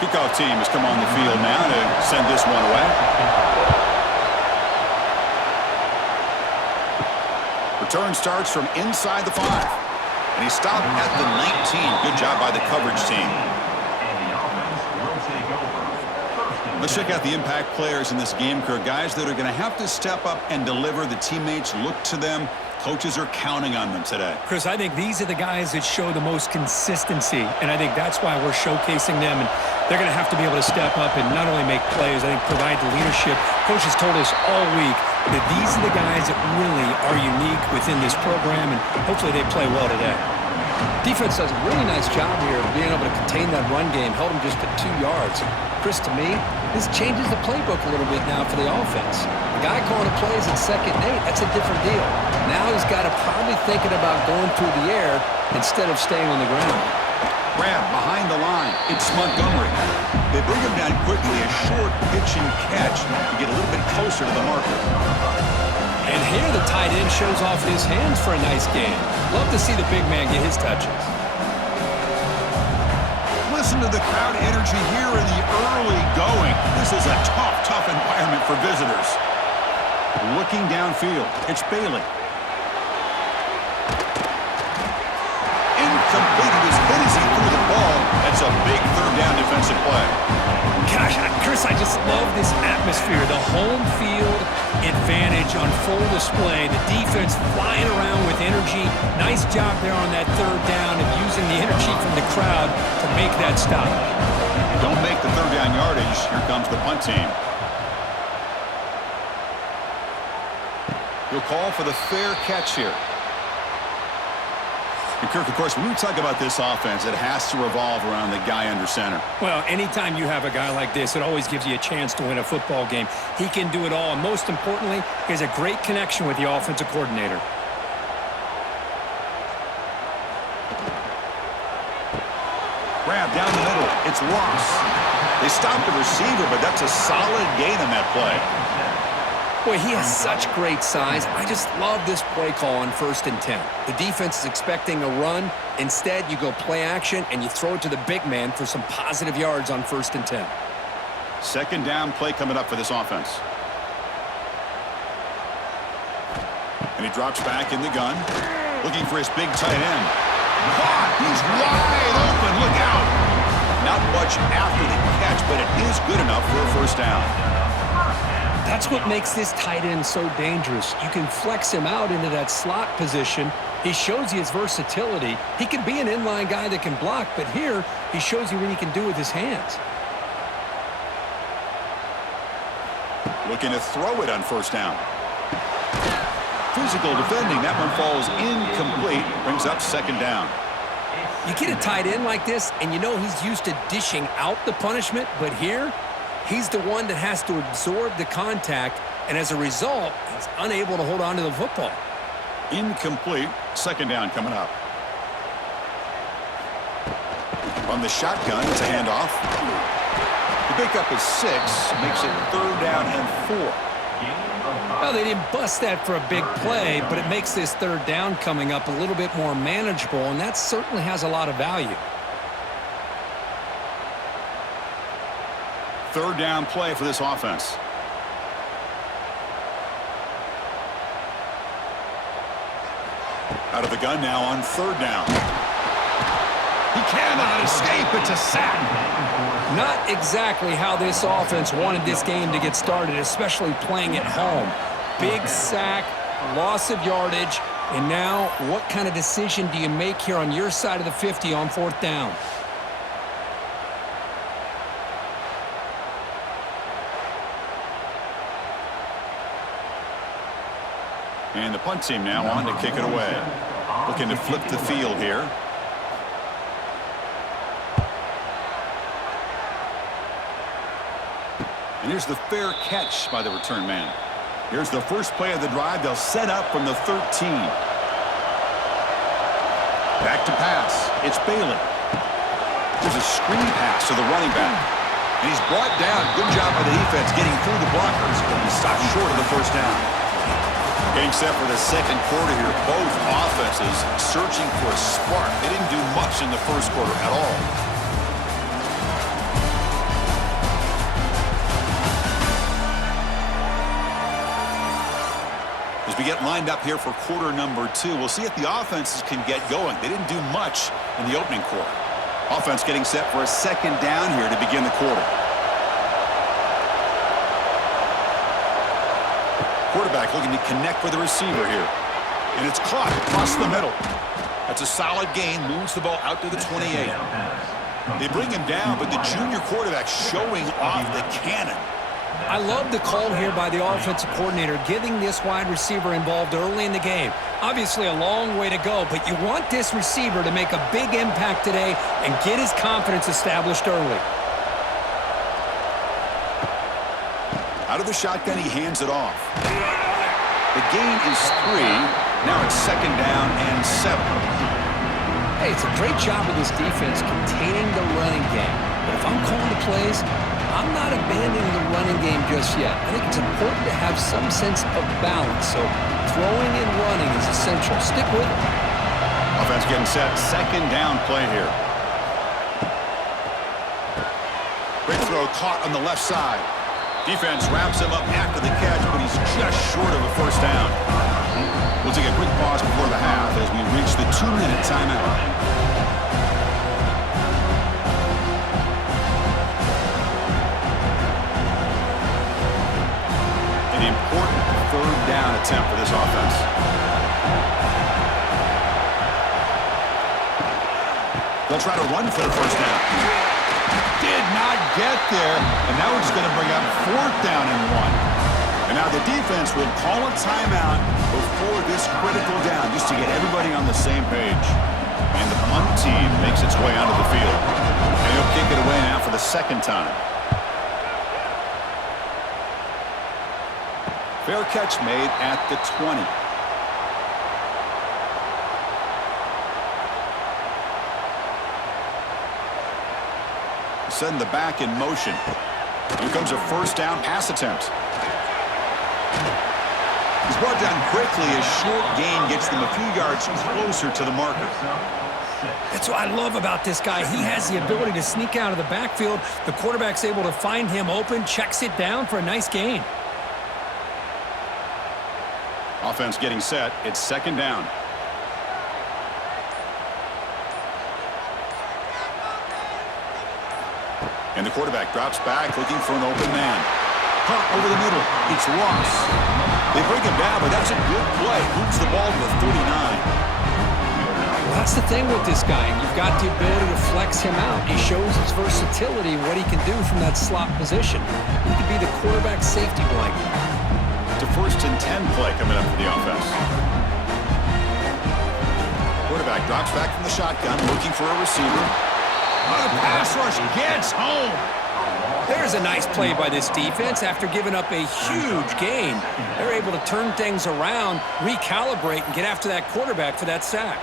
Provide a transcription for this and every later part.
Kickoff team has come on the field now to send this one away. Return starts from inside the 5. And he stopped at the 19. Good job by the coverage team. Let's check out the impact players in this game, Kirk. Guys that are going to have to step up and deliver. The teammates look to them. Coaches are counting on them today. Chris, I think these are the guys that show the most consistency, and I think that's why we're showcasing them. And they're going to have to be able to step up and not only make plays, I think provide the leadership. Coaches told us all week that these are the guys that really are unique within this program, and hopefully they play well today. Defense does a really nice job here of being able to contain that run game, held them just at 2 yards. Chris, to me, this changes the playbook a little bit now for the offense. The guy calling the plays at 2nd and 8, that's a different deal. Now he's got to probably thinking about going through the air instead of staying on the ground. Grab behind the line. It's Montgomery. They bring him down quickly. A short pitch and catch to get a little bit closer to the marker. And here the tight end shows off his hands for a nice game. Love to see the big man get his touches. Listen to the crowd energy here in the early going. This is a tough environment for visitors. Looking downfield, it's Bailey. Incomplete. He was hit as he threw the ball. That's a big 3rd down defensive play. Gosh, Chris, I just love this atmosphere. The home field advantage on full display. The defense flying around with energy. Nice job there on that 3rd down and using the energy from the crowd to make that stop. Don't make the 3rd down yardage. Here comes the punt team. He'll call for the fair catch here. And Kirk, of course, when we talk about this offense, it has to revolve around the guy under center. Well, anytime you have a guy like this, it always gives you a chance to win a football game. He can do it all, and most importantly, he has a great connection with the offensive coordinator. Grab down the middle. It's Ross. They stopped the receiver, but that's a solid gain on that play. Boy, he has such great size. I just love this play call on 1st and 10. The defense is expecting a run. Instead, you go play action, and you throw it to the big man for some positive yards on 1st and 10. 2nd down play coming up for this offense. And he drops back in the gun, looking for his big tight end. Caught! He's wide open. Look out! Not much after the catch, but it is good enough for a 1st down. That's what makes this tight end so dangerous. You can flex him out into that slot position. He shows you his versatility. He can be an inline guy that can block, but here he shows you what he can do with his hands. Looking to throw it on 1st down. Physical defending. That one falls incomplete. Brings up 2nd down. You get a tight end like this, and you know he's used to dishing out the punishment, but here he's the one that has to absorb the contact, and as a result, he's unable to hold on to the football. Incomplete. 2nd down coming up. From the shotgun, it's a handoff. The pickup is 6, makes it 3rd down and 4. Well, they didn't bust that for a big play, but it makes this 3rd down coming up a little bit more manageable, and that certainly has a lot of value. 3rd down play for this offense. Out of the gun now on 3rd down. He cannot escape. It's a sack. Not exactly how this offense wanted this game to get started, especially playing at home. Big sack, loss of yardage, and now what kind of decision do you make here on your side of the 50 on 4th down? And the punt team now on to kick it away. Looking to flip the field here. And here's the fair catch by the return man. Here's the first play of the drive. They'll set up from the 13. Back to pass. It's Bailey. There's a screen pass to the running back. And he's brought down. Good job by the defense getting through the blockers. But he stopped short of the 1st down. Getting set for the 2nd quarter here. Both offenses searching for a spark. They didn't do much in the 1st quarter at all. As we get lined up here for quarter number 2, we'll see if the offenses can get going. They didn't do much in the opening quarter. Offense getting set for a second down here to begin the quarter. Quarterback looking to connect with the receiver here. And it's caught across the middle. That's a solid gain. Moves the ball out to the 28. They bring him down, but the junior quarterback showing off the cannon. I love the call here by the offensive coordinator, getting this wide receiver involved early in the game. Obviously a long way to go, but you want this receiver to make a big impact today and get his confidence established early. Out of the shotgun, he hands it off. The gain is 3. Now it's second down and 7. Hey, it's a great job of this defense containing the running game. But if I'm calling the plays, I'm not abandoning the running game just yet. I think it's important to have some sense of balance. So throwing and running is essential. Stick with it. Offense getting set. Second down play here. Great throw caught on the left side. Defense wraps him up after the catch, but he's just short of a first down. We'll take a quick pause before the half as we reach the 2-minute timeout. An important third down attempt for this offense. They'll try to run for the first down. Did not get there, and now we're just going to bring up 4th down and 1. And now the defense will call a timeout before this critical down just to get everybody on the same page. And the punt team makes its way onto the field. And he'll kick it away now for the second time. Fair catch made at the 20. Setting the back in motion. Here comes a first down pass attempt. He's brought down quickly. A short gain gets them a few yards closer to the marker. That's what I love about this guy. He has the ability to sneak out of the backfield. The quarterback's able to find him open, checks it down for a nice gain. Offense getting set. It's second down. And the quarterback drops back looking for an open man. Punt over the middle. It's Ross. They bring him down, but that's a good play. Moves the ball to the 39. Well, that's the thing with this guy. You've got the ability to flex him out. He shows his versatility, what he can do from that slot position. He could be the quarterback safety blanket. It's a 1st and 10 play coming up for the offense. Quarterback drops back from the shotgun, looking for a receiver. The pass rush gets home. There's a nice play by this defense. After giving up a huge gain, they're able to turn things around, recalibrate, and get after that quarterback for that sack.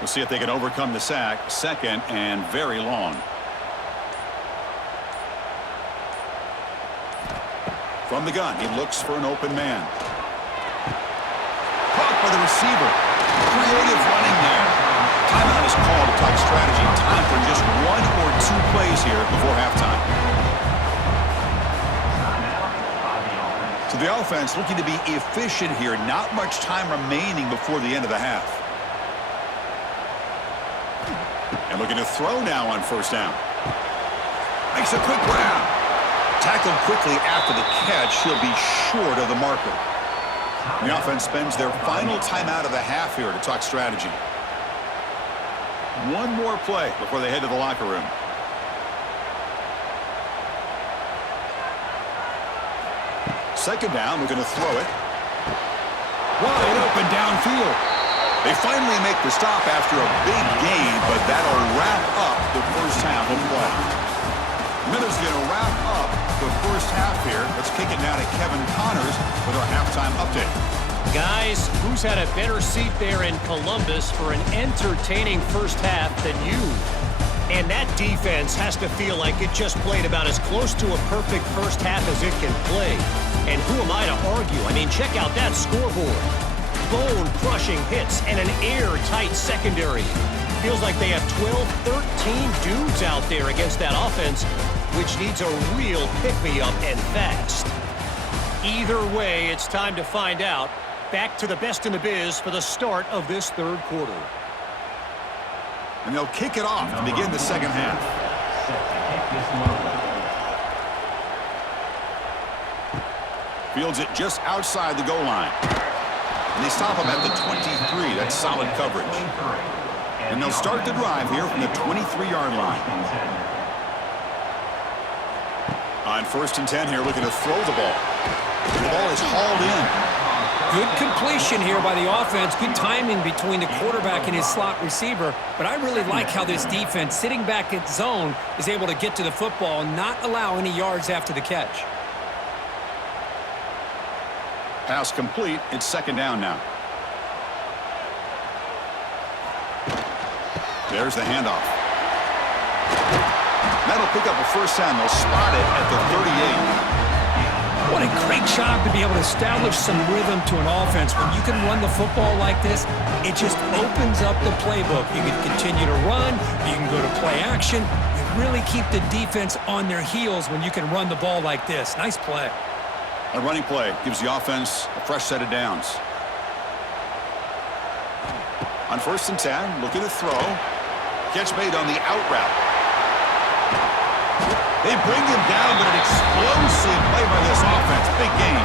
We'll see if they can overcome the sack. Second and very long. From the gun, he looks for an open man. Caught by the receiver. Creative running there. Timeout is called to talk strategy. Time for just 1 or 2 plays here before halftime. So the offense looking to be efficient here. Not much time remaining before the end of the half. And looking to throw now on first down. Makes a quick grab. Tackled quickly after the catch. He'll be short of the marker. The offense spends their final timeout of the half here to talk strategy. 1 more play before they head to the locker room. Second down, we're going to throw it. Wide open downfield. They finally make the stop after a big gain, but that'll wrap up the first half of play. Miller's going to wrap up the first half here. Let's kick it now to Kevin Connors with our halftime update. Guys, who's had a better seat there in Columbus for an entertaining first half than you? And that defense has to feel like it just played about as close to a perfect first half as it can play. And who am I to argue? I mean, check out that scoreboard. bone-crushing hits and an airtight secondary. Feels like they have 12, 13 dudes out there against that offense, which needs a real pick-me-up and fast. Either way, it's time to find out. Back to the best in the biz for the start of this third quarter. And they'll kick it off to begin the second half. Fields it just outside the goal line. And they stop him at the 23. That's solid coverage. And they'll start the drive here from the 23-yard line. On 1st and 10 here, looking to throw the ball. The ball is hauled in. Good completion here by the offense. Good timing between the quarterback and his slot receiver. But I really like how this defense, sitting back in zone, is able to get to the football and not allow any yards after the catch. Pass complete. It's 2nd down now. There's the handoff. That'll pick up a 1st down. They'll spot it at the 38. What a great job to be able to establish some rhythm to an offense. When you can run the football like this, it just opens up the playbook. You can continue to run. You can go to play action. You really keep the defense on their heels when you can run the ball like this. Nice play. A running play gives the offense a fresh set of downs. On 1st and 10, looking to throw. Catch made on the out route. They bring him down, but an explosive play by this offense. Big game.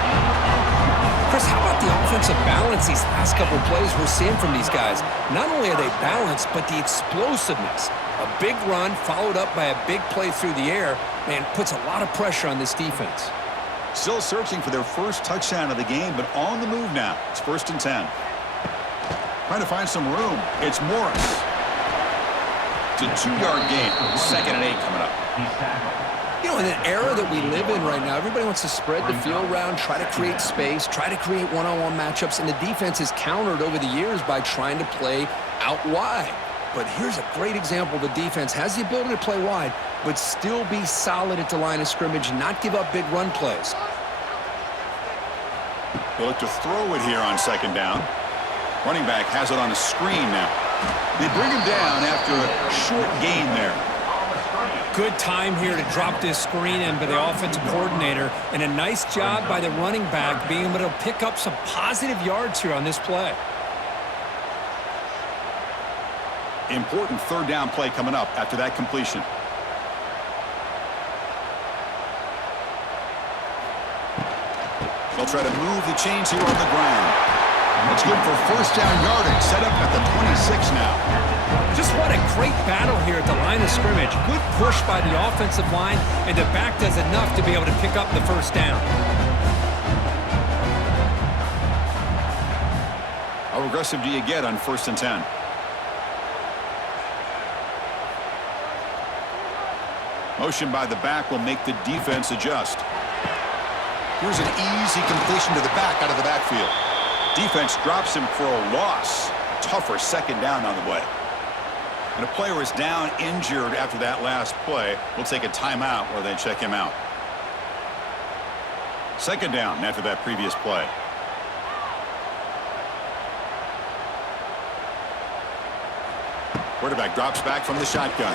Chris, how about the offensive balance these last couple of plays we're seeing from these guys? Not only are they balanced, but the explosiveness. A big run followed up by a big play through the air, man, puts a lot of pressure on this defense. Still searching for their first touchdown of the game, but on the move now. It's 1st and 10. Trying to find some room. It's Morris. It's a 2-yard gain. 2nd and 8 coming up. You know, in an era that we live in right now, everybody wants to spread the field around, try to create space, try to create one-on-one matchups, and the defense has countered over the years by trying to play out wide. But here's a great example. The defense has the ability to play wide, but still be solid at the line of scrimmage, not give up big run plays. They look to throw it here on 2nd down. Running back has it on a screen now. They bring him down after a short gain there. Good time here to drop this screen in by the offensive coordinator, and a nice job by the running back being able to pick up some positive yards here on this play. Important 3rd down play coming up after that completion. They'll try to move the chains here on the ground. It's good for 1st down yardage, set up at the 26 now. Just what a great battle here at the line of scrimmage. Good push by the offensive line, and the back does enough to be able to pick up the 1st down. How aggressive do you get on 1st and 10? Motion by the back will make the defense adjust. Here's an easy completion to the back out of the backfield. Defense drops him for a loss. Tougher 2nd down on the way. And a player is down injured after that last play. We'll take a timeout where they check him out. 2nd down after that previous play. Quarterback drops back from the shotgun.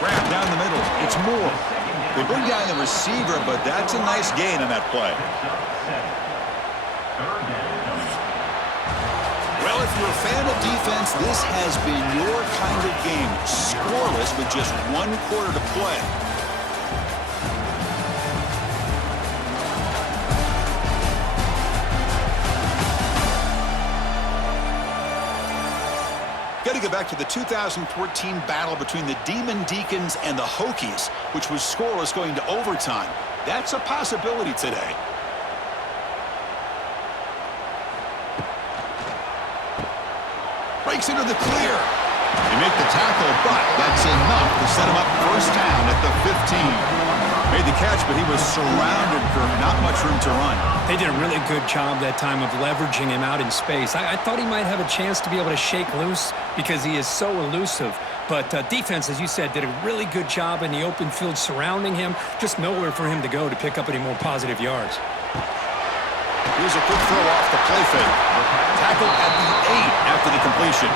Grab down the middle. It's Moore. They bring down the receiver, but that's a nice gain on that play. Well, if you're a fan of defense, this has been your kind of game. Scoreless with just 1 quarter to play. Got to get back to the 2014 battle between the Demon Deacons and the Hokies, which was scoreless going to overtime. That's a possibility today. Breaks into the clear. They make the tackle, but that's enough to set him up 1st down at the 15. Made the catch, but he was surrounded for not much room to run. They did a really good job that time of leveraging him out in space. I thought he might have a chance to be able to shake loose because he is so elusive. But defense, as you said, did a really good job in the open field surrounding him. Just nowhere for him to go to pick up any more positive yards. Here's a quick throw off the play fake. Tackled at the 8 after the completion.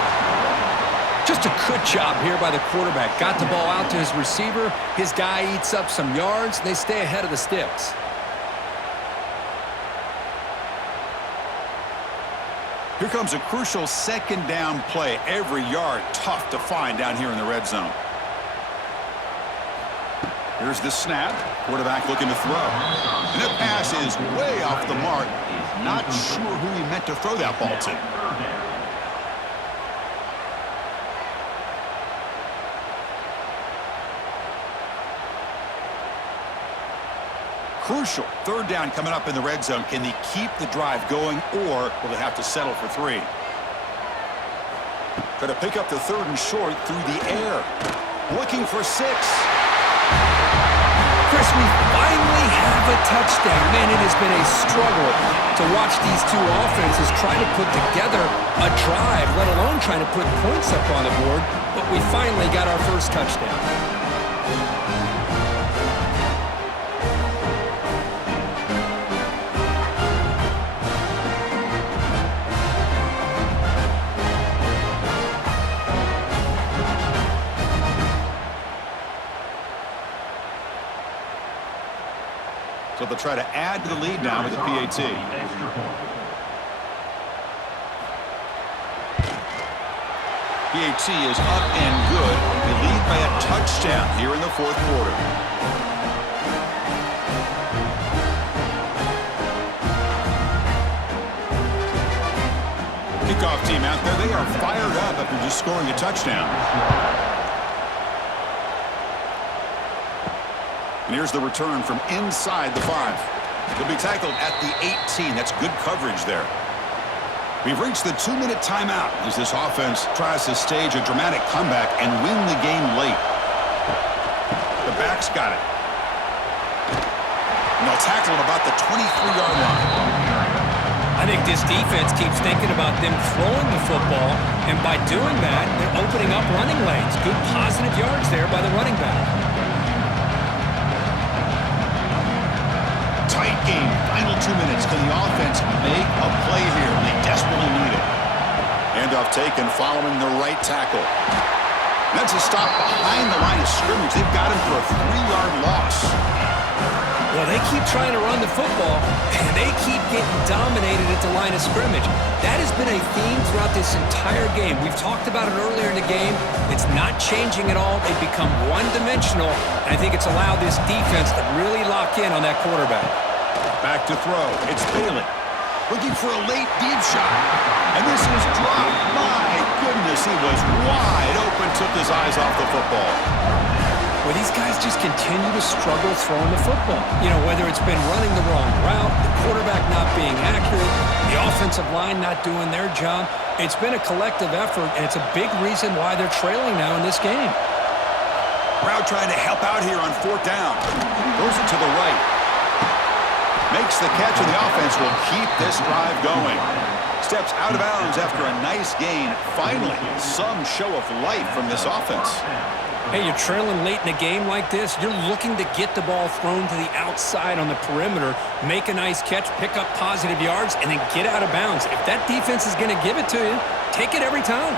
Just a good job here by the quarterback. Got the ball out to his receiver. His guy eats up some yards. They stay ahead of the sticks. Here comes a crucial second down play. Every yard tough to find down here in the red zone. Here's the snap. Quarterback looking to throw. And that pass is way off the mark. Not sure who he meant to throw that ball to. Crucial. Third down coming up in the red zone. Can they keep the drive going, or will they have to settle for 3? Try to pick up the 3rd and short through the air. Looking for 6. Chris, we finally have a touchdown. Man, it has been a struggle to watch these two offenses try to put together a drive, let alone trying to put points up on the board. But we finally got our first touchdown. So they'll try to add to the lead now with the PAT. PAT is up and good. They lead by a touchdown here in the 4th quarter. Kickoff team out there. They are fired up after just scoring a touchdown. And here's the return from inside the 5. They'll be tackled at the 18. That's good coverage there. We've reached the 2-minute timeout as this offense tries to stage a dramatic comeback and win the game late. The back's got it. And they'll tackle at about the 23-yard line. I think this defense keeps thinking about them throwing the football, and by doing that, they're opening up running lanes. Good positive yards there by the running back. Tight game. Final 2 minutes. Can the offense make a play here? They desperately need it. Handoff taken following the right tackle. That's a stop behind the line of scrimmage. They've got him for a 3-yard loss. Well, they keep trying to run the football, and they keep getting dominated at the line of scrimmage. That has been a theme throughout this entire game. We've talked about it earlier in the game. It's not changing at all. They've become one-dimensional, and I think it's allowed this defense to really lock in on that quarterback. Back to throw. It's Bailey. Looking for a late deep shot. And this is dropped. My goodness, he was wide open. Took his eyes off the football. Well, these guys just continue to struggle throwing the football. You know, whether it's been running the wrong route, the quarterback not being accurate, the offensive line not doing their job. It's been a collective effort, and it's a big reason why they're trailing now in this game. Brown trying to help out here on 4th down. Throws it to the right. Makes the catch, and the offense will keep this drive going. Steps out of bounds after a nice gain. Finally, some show of life from this offense. Hey, you're trailing late in a game like this. You're looking to get the ball thrown to the outside on the perimeter, make a nice catch, pick up positive yards, and then get out of bounds. If that defense is going to give it to you, take it every time.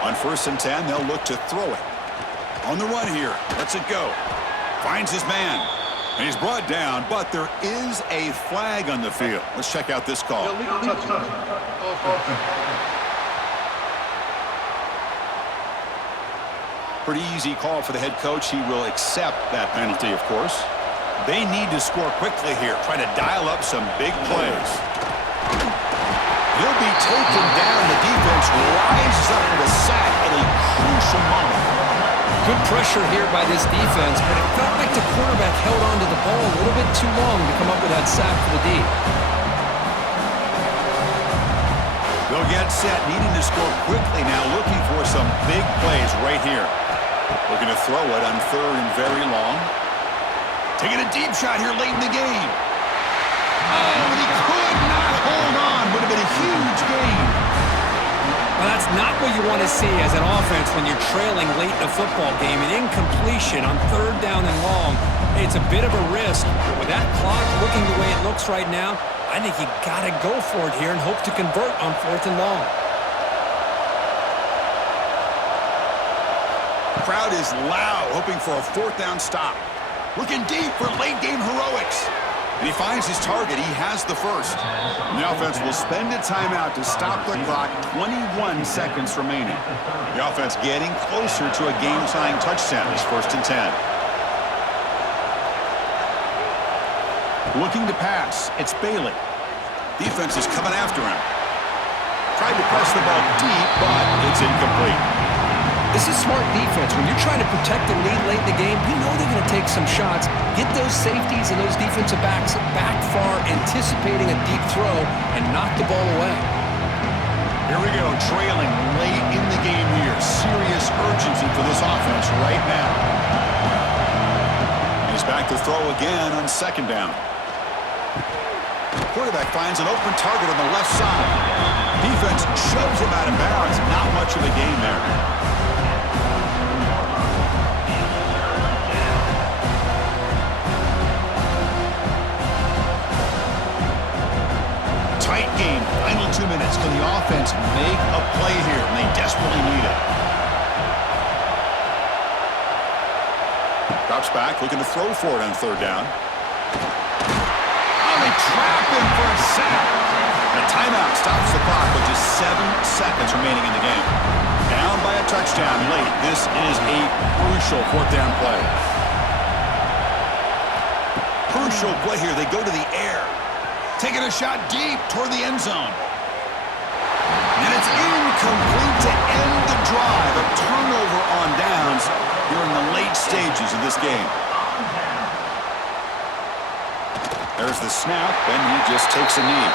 On 1st and 10, they'll look to throw it. On the run here. Lets it go. Finds his man. And he's brought down, but there is a flag on the field. Let's check out this call. Pretty easy call for the head coach. He will accept that penalty, of course. They need to score quickly here. Try to dial up some big plays. He'll be taken down. The defense rises up with a sack at a crucial moment. Good pressure here by this defense, but it felt like the quarterback held on to the ball a little bit too long to come up with that sack for the D. They'll get set, needing to score quickly now, looking for some big plays right here. Looking to throw it on 3rd and very long. Taking a deep shot here late in the game. Oh, and he could not hold on. Would have been a huge gain. Well, that's not what you want to see as an offense when you're trailing late in a football game. An incompletion on 3rd down and long. It's a bit of a risk. But with that clock looking the way it looks right now, I think you got to go for it here and hope to convert on 4th and long. Crowd is loud, hoping for a 4th down stop. Looking deep for late-game heroics. And he finds his target. He has the first. And the offense will spend a timeout to stop the clock. 21 seconds remaining. The offense getting closer to a game-tying touchdown. It's 1st and 10. Looking to pass. It's Bailey. Defense is coming after him. Tried to press the ball deep, but it's incomplete. This is smart defense. When you're trying to protect the lead late in the game, you know they're going to take some shots, get those safeties and those defensive backs back far, anticipating a deep throw, and knock the ball away. Here we go, trailing late in the game here. Serious urgency for this offense right now. He's back to throw again on 2nd down. Quarterback finds an open target on the left side. Defense shoves him out of bounds. Not much of a gain there. Tight game. Final 2 minutes. Can the offense make a play here? And they desperately need it. Drops back, looking to throw for it on 3rd down. Oh, they trap him for a sack. The timeout stops the clock with just 7 seconds remaining in the game. Down by a touchdown late. This is a crucial 4th down play. Crucial play here. They go to the air. Taking a shot deep toward the end zone. And it's incomplete to end the drive. A turnover on downs here in the late stages of this game. There's the snap, and he just takes a knee.